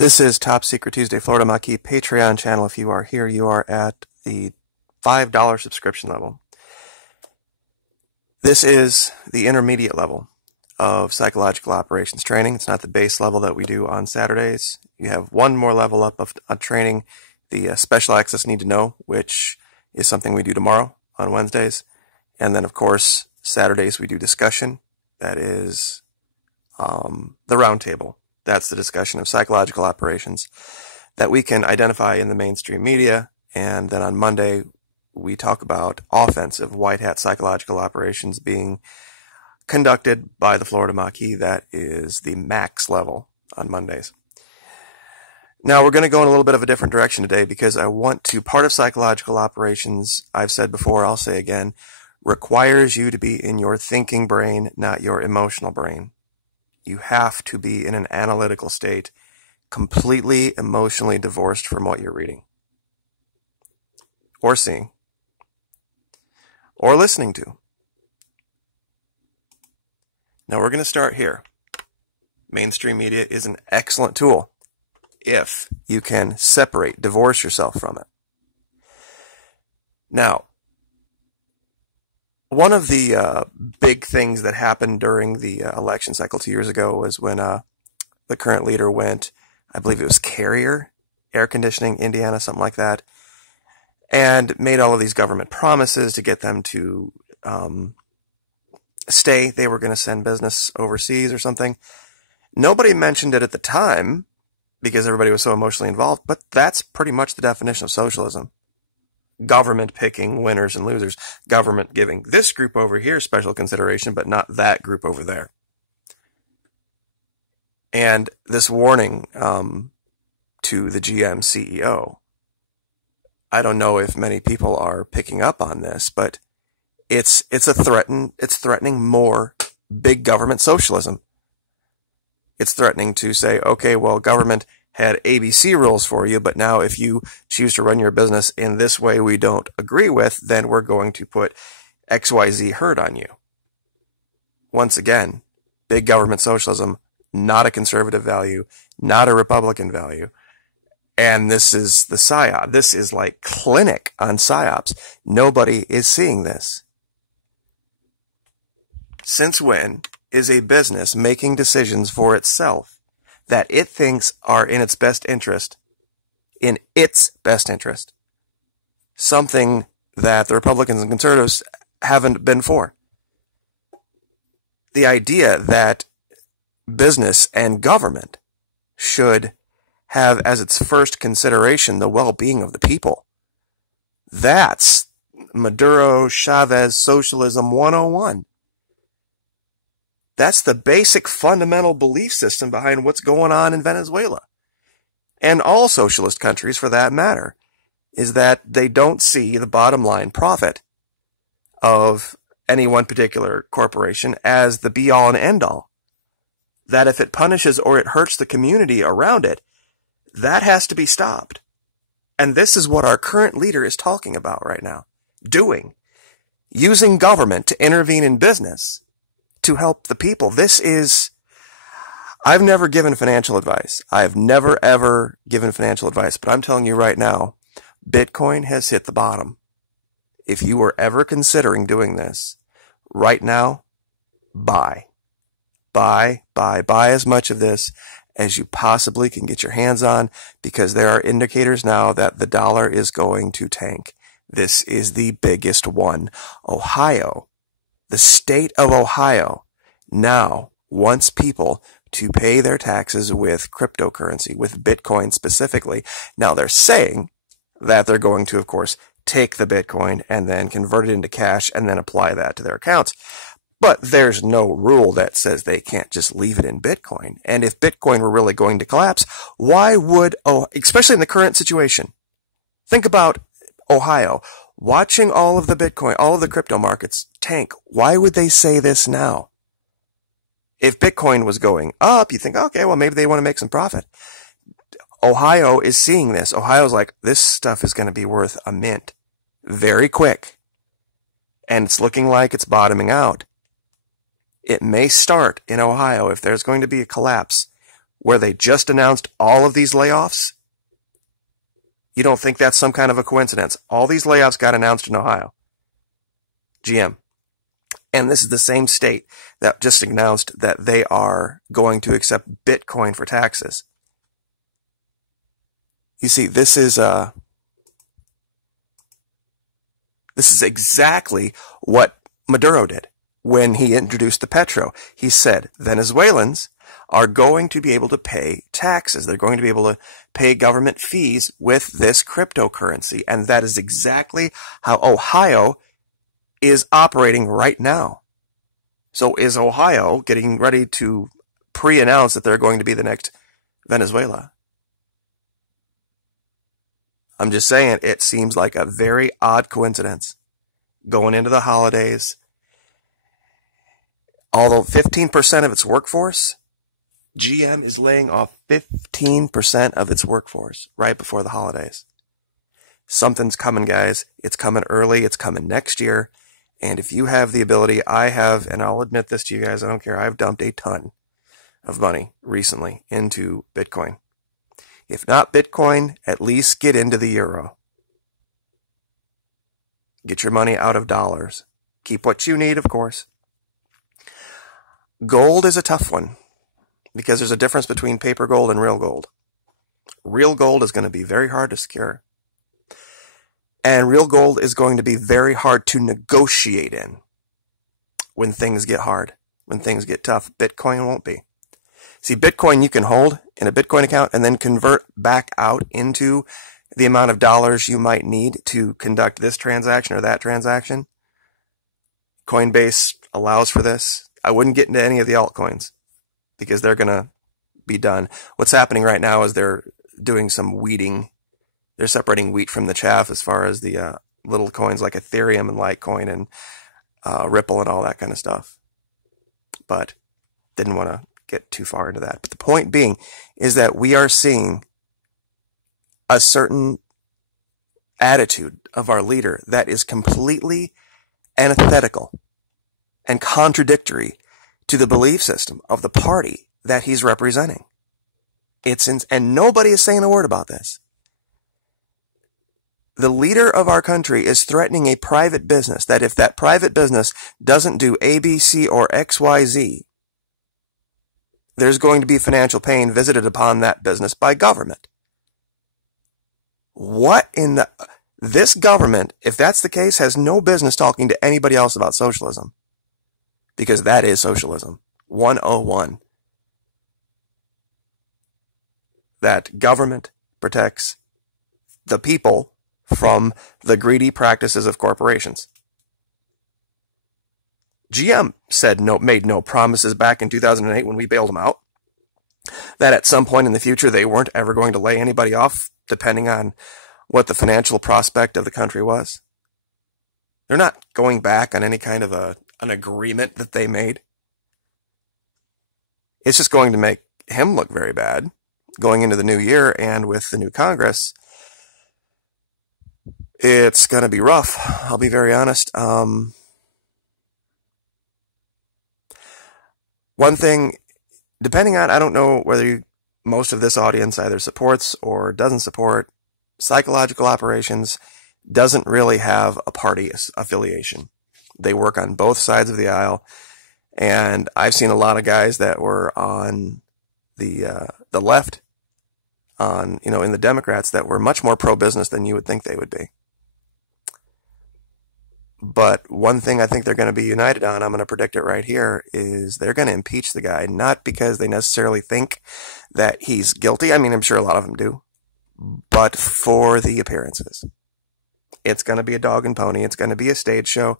This is Top Secret Tuesday Florida Maquis Patreon channel. If you are here, you are at the $5 subscription level. This is the intermediate level of psychological operations training. It's not the base level that we do on Saturdays. You have one more level up of training, the special access need to know, which is something we do tomorrow on Wednesdays. And then, of course, Saturdays we do discussion. That is the round table. That's the discussion of psychological operations that we can identify in the mainstream media. And then on Monday, we talk about offensive white hat psychological operations being conducted by the Florida Maquis. That is the max level on Mondays. Now we're going to go in a little bit of a different direction today because I want to, part of psychological operations, I've said before, I'll say again, requires you to be in your thinking brain, not your emotional brain. You have to be in an analytical state, completely emotionally divorced from what you're reading, or seeing, or listening to. Now we're going to start here. Mainstream media is an excellent tool if you can separate, divorce yourself from it. Now, one of the big things that happened during the election cycle 2 years ago was when the current leader went, I believe it was Carrier, air conditioning, Indiana, something like that, and made all of these government promises to get them to stay. They were going to send business overseas or something. Nobody mentioned it at the time because everybody was so emotionally involved, but that's pretty much the definition of socialism. Government picking winners and losers. Government giving this group over here special consideration, but not that group over there. And this warning to the GM CEO, I don't know if many people are picking up on this, but it's threatening more big government socialism. It's threatening to say, okay, well, government had ABC rules for you, but now if you choose to run your business in this way we don't agree with, then we're going to put XYZ hurt on you. Once again, big government socialism, not a conservative value, not a Republican value. And this is the PSYOP. This is like clinic on PSYOPs. Nobody is seeing this. Since when is a business making decisions for itself that it thinks are in its best interest, something that the Republicans and conservatives haven't been for? The idea that business and government should have as its first consideration the well-being of the people. That's Maduro, Chavez, Socialism 101. That's the basic fundamental belief system behind what's going on in Venezuela. And all socialist countries, for that matter, is that they don't see the bottom line profit of any one particular corporation as the be-all and end-all. That if it punishes or it hurts the community around it, that has to be stopped. And this is what our current leader is talking about right now. Doing. Using government to intervene in business to help the people. This is, I've never given financial advice. I've never ever given financial advice, but I'm telling you right now, Bitcoin has hit the bottom. If you were ever considering doing this, right now, buy as much of this as you possibly can get your hands on, because there are indicators now that the dollar is going to tank. This is the biggest one. Ohio, the state of Ohio, now wants people to pay their taxes with cryptocurrency, with Bitcoin specifically. Now they're saying that they're going to, of course, take the Bitcoin and then convert it into cash and then apply that to their accounts. But there's no rule that says they can't just leave it in Bitcoin. And if Bitcoin were really going to collapse, why would, especially in the current situation, think about Ohio watching all of the Bitcoin, all of the crypto markets tank. Why would they say this now? If Bitcoin was going up, you think, okay, well, maybe they want to make some profit. Ohio is seeing this. Ohio's like, this stuff is going to be worth a mint very quick. And it's looking like it's bottoming out. It may start in Ohio, if there's going to be a collapse, where they just announced all of these layoffs? You don't think that's some kind of a coincidence? All these layoffs got announced in Ohio. GM. And this is the same state that just announced that they are going to accept Bitcoin for taxes. You see, this is exactly what Maduro did when he introduced the petro. He said Venezuelans are going to be able to pay taxes. They're going to be able to pay government fees with this cryptocurrency. And that is exactly how Ohio is operating right now. So is Ohio getting ready to pre-announce that they're going to be the next Venezuela? I'm just saying, it seems like a very odd coincidence going into the holidays. Although 15% of its workforce, GM is laying off 15% of its workforce right before the holidays. Something's coming, guys. It's coming early. It's coming next year. And if you have the ability, I have, and I'll admit this to you guys, I don't care, I've dumped a ton of money recently into Bitcoin. If not Bitcoin, at least get into the euro. Get your money out of dollars. Keep what you need, of course. Gold is a tough one because there's a difference between paper gold and real gold. Real gold is going to be very hard to secure. And real gold is going to be very hard to negotiate in when things get hard, when things get tough. Bitcoin won't be. See, Bitcoin you can hold in a Bitcoin account and then convert back out into the amount of dollars you might need to conduct this transaction or that transaction. Coinbase allows for this. I wouldn't get into any of the altcoins because they're going to be done. What's happening right now is they're doing some weeding. They're separating wheat from the chaff as far as the little coins like Ethereum and Litecoin and Ripple and all that kind of stuff. But didn't want to get too far into that. But the point being is that we are seeing a certain attitude of our leader that is completely antithetical and contradictory to the belief system of the party that he's representing. And nobody is saying a word about this. The leader of our country is threatening a private business that if that private business doesn't do A, B, C, or XYZ, there's going to be financial pain visited upon that business by government. What in the... This government, if that's the case, has no business talking to anybody else about socialism. Because that is socialism. 101. That government protects the people from the greedy practices of corporations. GM made no promises back in 2008 when we bailed them out that at some point in the future they weren't ever going to lay anybody off depending on what the financial prospect of the country was. They're not going back on any kind of an agreement that they made. It's just going to make him look very bad going into the new year, and with the new Congress, it's going to be rough. I'll be very honest. One thing, depending on, I don't know whether most of this audience either supports or doesn't support psychological operations, doesn't really have a party affiliation. They work on both sides of the aisle, and I've seen a lot of guys that were on the left, in the Democrats, that were much more pro-business than you would think they would be. But one thing I think they're going to be united on, I'm going to predict it right here, is they're going to impeach the guy, not because they necessarily think that he's guilty. I mean, I'm sure a lot of them do, but for the appearances. It's going to be a dog and pony. It's going to be a stage show.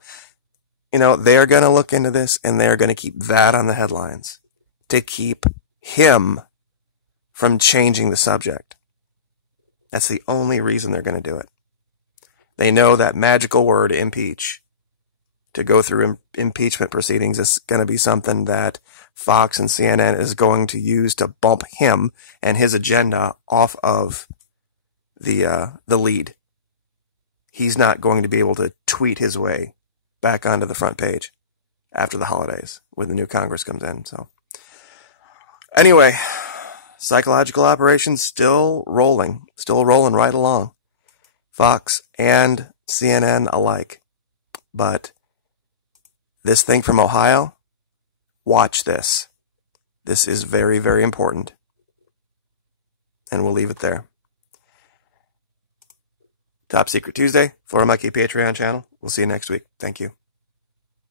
They're going to look into this, and they're going to keep that on the headlines to keep him from changing the subject. That's the only reason they're going to do it. They know that magical word, impeach, to go through impeachment proceedings is going to be something that Fox and CNN is going to use to bump him and his agenda off of the lead. He's not going to be able to tweet his way back onto the front page after the holidays when the new Congress comes in. So anyway, psychological operations still rolling right along. Fox and CNN alike. But this thing from Ohio, watch this. This is very, very important. And we'll leave it there. Top Secret Tuesday, Florida Mikey Patreon channel. We'll see you next week. Thank you.